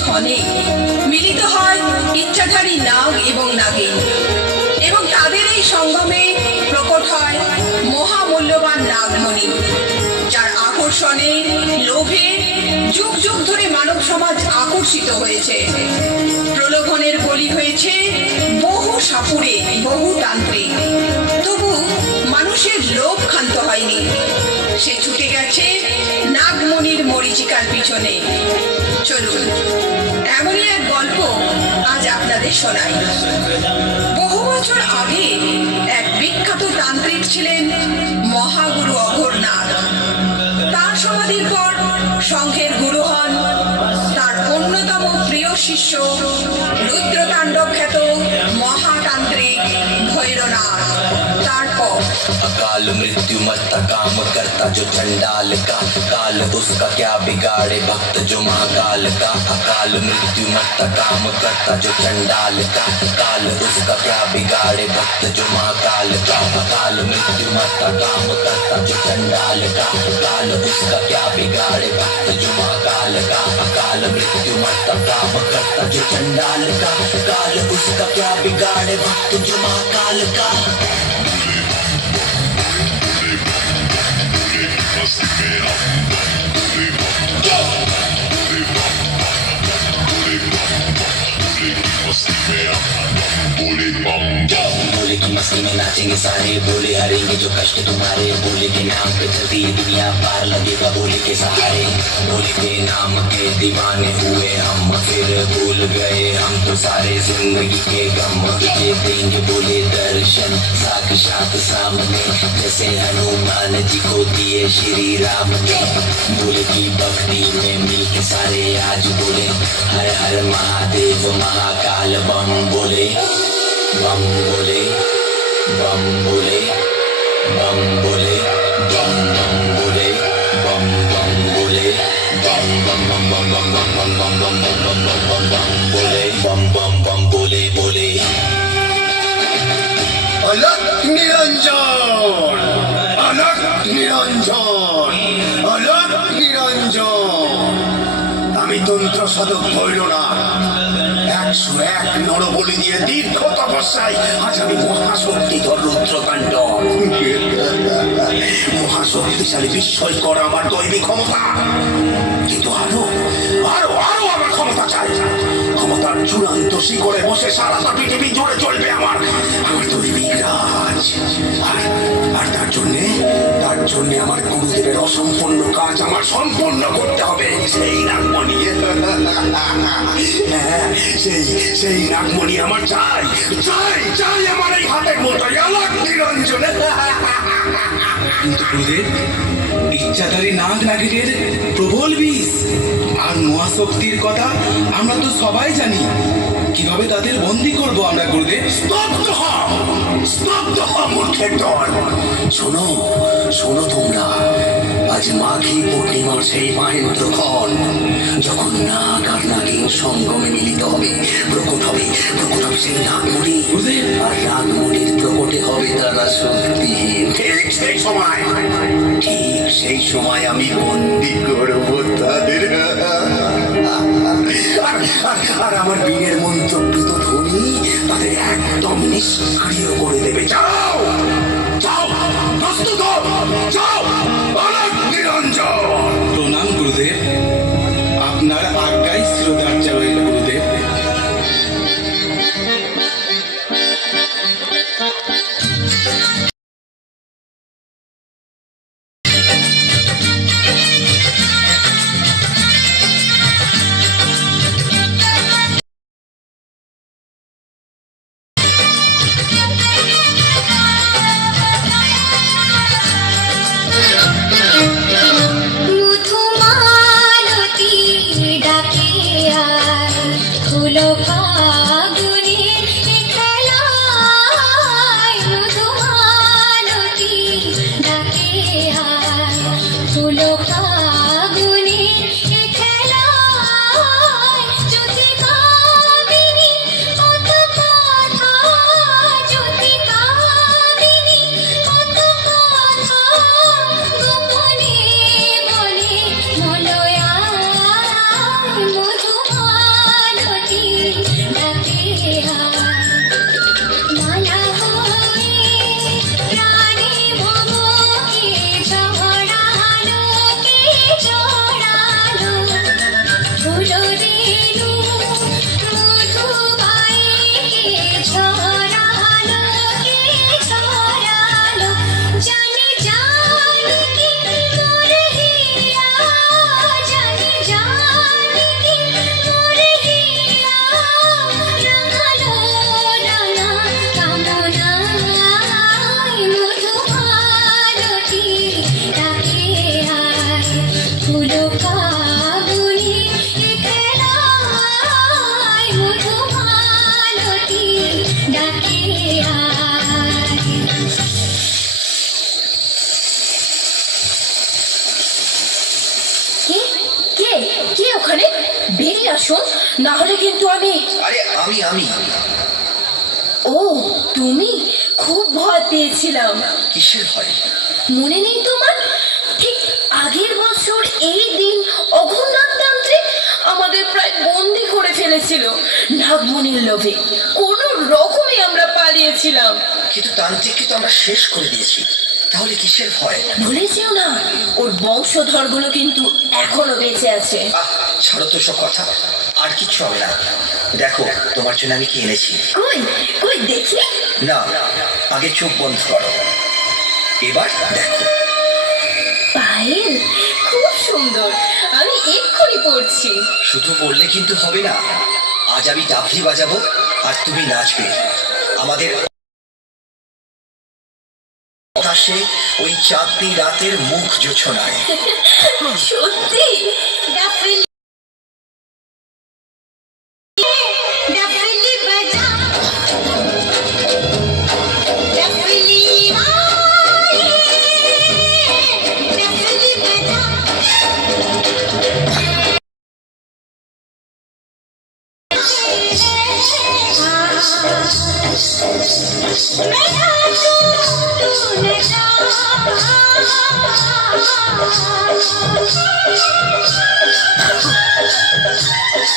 ক্ষণে মিলিত হয় ইচ্ছাধারী নাগ এবং নাগিন। এবং তাদের এই সঙ্গমে প্রকট হয় মহামূল্যবান নাগমণি, যার আকর্ষণে লোভে যুগ যুগ ধরে মানব সমাজ আকর্ষিত হয়েছে। প্রলোভনের বলি হয়েছে, বহু সাপুড়ে বহু তান্ত্রিক। তবু মানুষের লোভ ক্ষান্ত হয়নি। সে ছুটে গেছে নাগমণির মরিচিকার পিছনে। চলুন, এমনই এক গল্প আজ আপনাদের শোনাই। বহু বছর আগে এক বিখ্যাত তান্ত্রিক ছিলেন মহাগুরু অঘরনাথ তার সমাধির পর সংঘের গুরু হন তার অন্যতম প্রিয় শিষ্য, রুদ্রতাণ্ডব খ্যাত মহাতান্ত্রিক अकाल मृत्यु मरता काम करता जो चंडाल का। काल उसका क्या बिगाड़े भक्त जो महाकाल का। अकाल मृत्यु मरता काम करता जो चंडाल का। काल उसका क्या बिगाड़े भक्त जो महाकाल का। अकाल मृत्यु मरता काम करता जो चंडाल का। काल उसका क्या बिगाड़े भक्त जो महाकाल का। अकाल मृत्यु मरता काम करता जो चंडाल का। काल उसका क्या बिगाड़े भक्त जो महाकाल का। Bam, bully, bam, मस्ती में नाचेंगे सारे, बोले हरेंगे जो कष्ट तुम्हारे। बोले के नाम पे चलती ये दुनिया पार लगेगा, बोले के सहारे। बोले के नाम के दीवाने हुए हम, फिर भूल गए हम तो सारे ज़िंदगी के गम। तुझे देंगे बोले दर्शन, साक्षात सामने। जैसे हनुमान जी को दिए श्री राम ने। बोले की भक्ति में मिल के सारे आज बोले। हर हर महादेव महाकाल बम बोले बम बोले। অলক নিরঞ্জন অলক নিরঞ্জন অলক নিরঞ্জন আমি তন্ত্র সাধক হইল না এক নরবলি দিয়ে দীর্ঘ তপস্যায় আজ আমি মহাশক্তিধর রুদ্রকাণ্ড। মহাশক্তিশালী বিস্ময়কর আমার দৈবিক ক্ষমতা। কিন্তু আরও চাই ক্ষমতার চূড়ান্ত শিখরে বসে সারাটা পৃথিবী জুড়ে চলবে আমার। আমার দৈবিক রাজ আর তার জন্যে তার জন্যে আমার গুরুদেবের অসম্পূর্ণ কাজ আমার সম্পূর্ণ করতে হবে। সেই নাগমণি। হ্যাঁ সেই সেই নাগমণি আমার চাই। চাই চাই আমার এই হাতের মতো কিন্তু গুরুদেব ইচ্ছাধারী নাগ নাগিনের প্রবল বিষ আর মহাশক্তির কথা আমরা তো সবাই জানি। কীভাবে তাদের বন্দি করব আমরা, গুরুদেব? স্তব্ধ হ! স্তব্ধ হ, মূর্খের দল! শোনো শোনো তোমরা। আজ মাঘী পূর্ণিমার সেই মাহেন্দ্রক্ষণ যখন নাগ আর নাগিন সঙ্গমে মিলিত হবে প্রকট হবে প্রকট হবে সেই নাগমণি। আর নাগমণির প্রকটে হবে তারা শক্তিহীন ঠিক সেই সময়। ঠিক সেই সময় আমি বন্দি করব তাদের আর আমার বীরের মন্ত্রকৃত ধ্বনি তাদের একদম নিষ্ক্রিয় করে দেবে। যাও! যাও! প্রস্তুত যাও! जाओ तो नाम गुरुदेव আসুন না হলে কিন্তু আমি আরে আমি আমি। ও তুমি? খুব ভয় পেয়েছিলাম। কিসের ভয়? মনে নেই তোমার? ঠিক আগের বছর এই দিন অঘোরনাথ তান্ত্রিক আমাদের প্রায় বন্দি করে ফেলেছিল নাগমণির লোভে। কোনো রকমে আমরা পালিয়েছিলাম। কিন্তু তান্ত্রিককে তো আমরা শেষ করে দিয়েছি। তাহলে কিসের ভয়? ভুলে যেও না ওর বংশধরগুলো কিন্তু এখনও বেঁচে আছে। আহ ছাড়ো তো সব কথা। আর কিচ্ছু হবে না। দেখো তোমার জন্য আমি কি এনেছি? কই? কই দেখি। না আগে চোখ বন্ধ করো। এবার দেখো। পায়েল খুব সুন্দর। আমি এক্ষুনি পড়ছি। শুধু বললে কিন্তু হবে না। আজ আমি ডাফলি বাজাবো আর তুমি নাচবে। আমাদের আকাশে ওই চাঁদনি রাতের মুখ জোছনায়। সত্যি?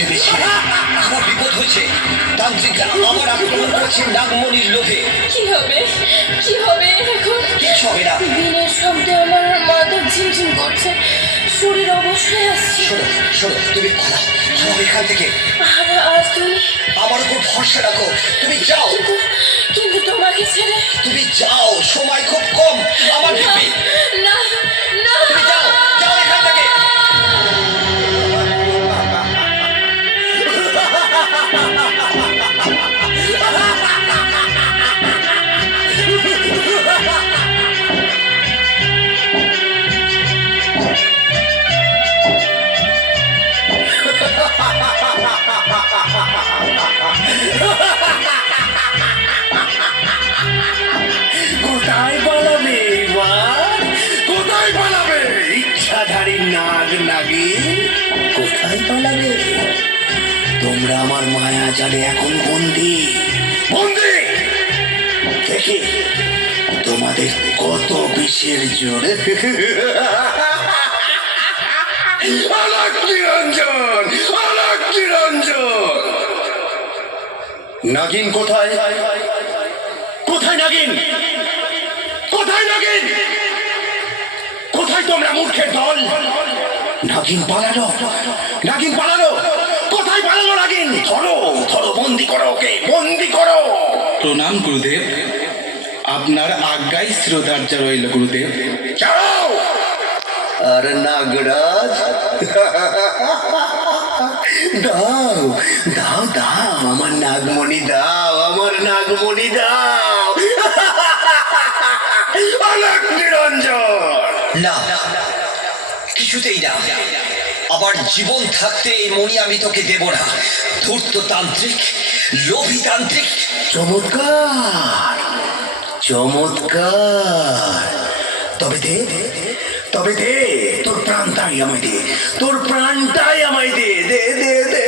ঠিক ভেবেছিলে আমার বিপদ হয়েছে। তান্ত্রিকরা আমার আক্রমণ করেছে নাগমণির লোভে। কি হবে? কি হবে এখন? কিচ্ছু হবে না। দিনের শব্দে আমার মাথা ঝিমঝিম করছে। শরীর অবশ হয়ে আসছে। শোনো শোনো তুমি পালাও পালাও এখান থেকে। আজ তুমি আমার উপর ভরসা রাখো। তুমি যাও। কিন্তু কিন্তু তোমাকে ছেড়ে তুমি যাও। সময় খুব কম। আমার না। আমার মায়া জালে এখন বন্দি। বন্দি! দেখি তোমাদের কত বিষের জোরে। আলাক নিরঞ্জন আলাক নিরঞ্জন। নাগিন কোথায়? কোথায় নাগিন? কোথায় নাগিন? কোথায় কোথায় তোমরা মূর্খের দল? নাগিন পালালো নাগিন পালালো। কোথায় পালালো নাগিন ধরো ধরো বন্দি করো ওকে বন্দি করো প্রণাম গুরুদেব আপনার আজ্ঞাই শ্রদ্ধার্য রইল গুরুদেব যাও আর নাগরাজ দাও দাও দাও আমার নাগমণি দাও আমার নাগমণি দাও অনেক নিরঞ্জন না কিছুতেই না আবার জীবন থাকতে এই মণি আমি তোকে দেব না ধূর্ত তান্ত্রিক লোভী তান্ত্রিক চমৎকার চমৎকার তবে দে তবে দে তোর প্রাণটাই আমায় দে তোর প্রাণটাই আমায় দে দে দে দে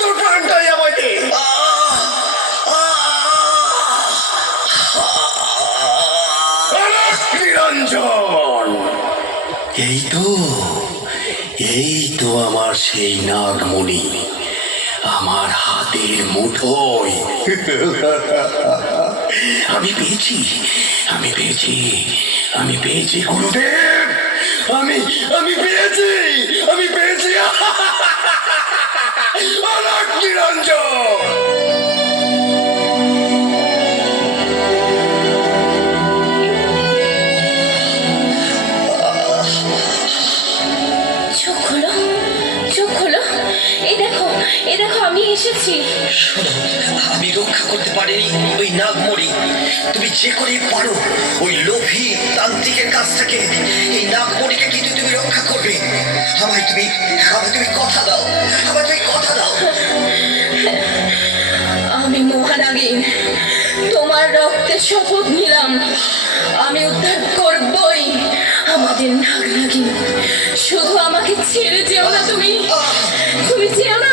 তোর প্রাণটাই আমায় দে নিরঞ্জন এই তো আমার সেই নাগমণি আমার হাতের মুঠোয় আমি পেয়েছি আমি পেয়েছি আমি পেয়েছি গুরুদেব আমি আমি পেয়েছি আমি পেয়েছি অনেক নিরঞ্জন এই দেখো আমি এসেছি। শোনো আমি রক্ষা করতে পারিনি ওই নাগমণি। তুমি যে করে পারো ওই লোভী তান্ত্রিকের কাছ থেকে এই নাগমণিকে কিন্তু তুমি রক্ষা করবে। আমায় তুমি আমায় তুমি কথা দাও আমায় তুমি কথা দাও। আমি মহানাগিন তোমার রক্তে শপথ নিলাম। আমি উদ্ধার করবই। আমাদের নাগ নাগিন শুধু আমাকে ছেড়ে যেও না তুমি। তুমি যেও না।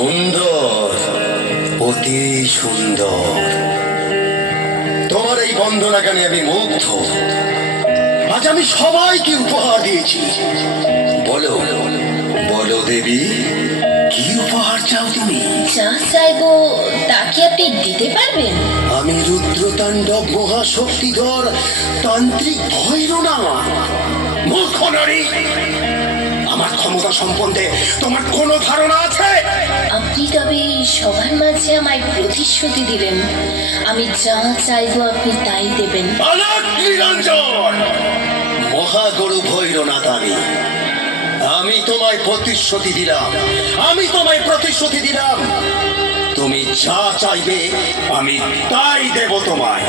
সুন্দর অতি সুন্দর। তোমার এই বন্দনাখানে আমি মুগ্ধ। আজ আমি সবাইকে উপহার দিয়েছি। বলো বলো দেবী কি উপহার চাও তুমি? যা চাইব তা আপনি দিতে পারবেন? আমি রুদ্র তাণ্ডব মহাশক্তিধর তান্ত্রিক ভৈরনামা মূর্খ নারী! আমার ক্ষমতা সম্বন্ধে তোমার কোনো ধারণা আছে? আপনি তবে সবার মাঝে আমায় প্রতিশ্রুতি দিলেন আমি যা চাইব আপনি তাই দেবেন। মহাগুরু মহাগরু ভৈরনাথ আমি আমি তোমায় প্রতিশ্রুতি দিলাম। আমি তোমায় প্রতিশ্রুতি দিলাম। তুমি যা চাইবে আমি তাই দেব তোমায়।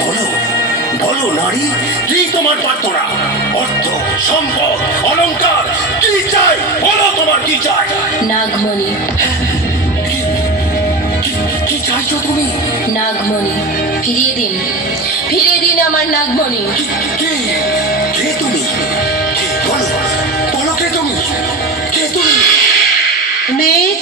বলো বলো নারী কি তোমার পার্থনা সম্ভব কি চাই? বলো তোমার কি চাই? নাগমণি। কি চাইছো তুমি? নাগমণি ফিরিয়ে দিন। ফিরিয়ে দিন আমার নাগমণি। কে কে তুমি? বলো বলো কে তুমি? কে তুমি? मैं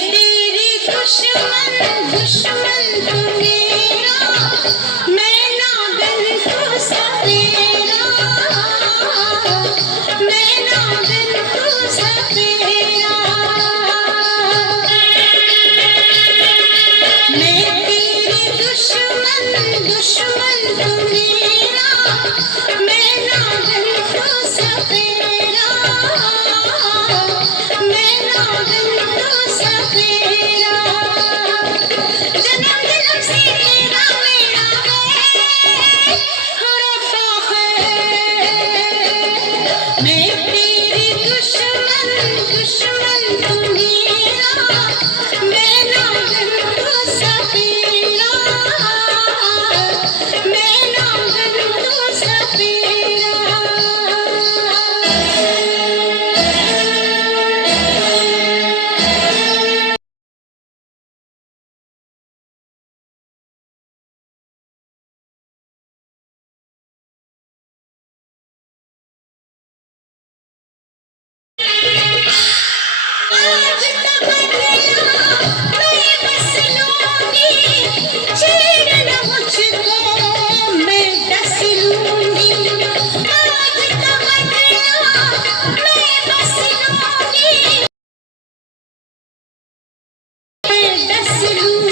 मैं तेरी दुश्मन दुश्मन तुम मेरा Yes,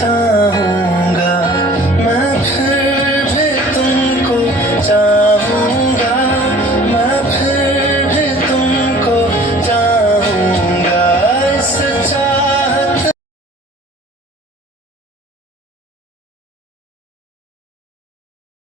time.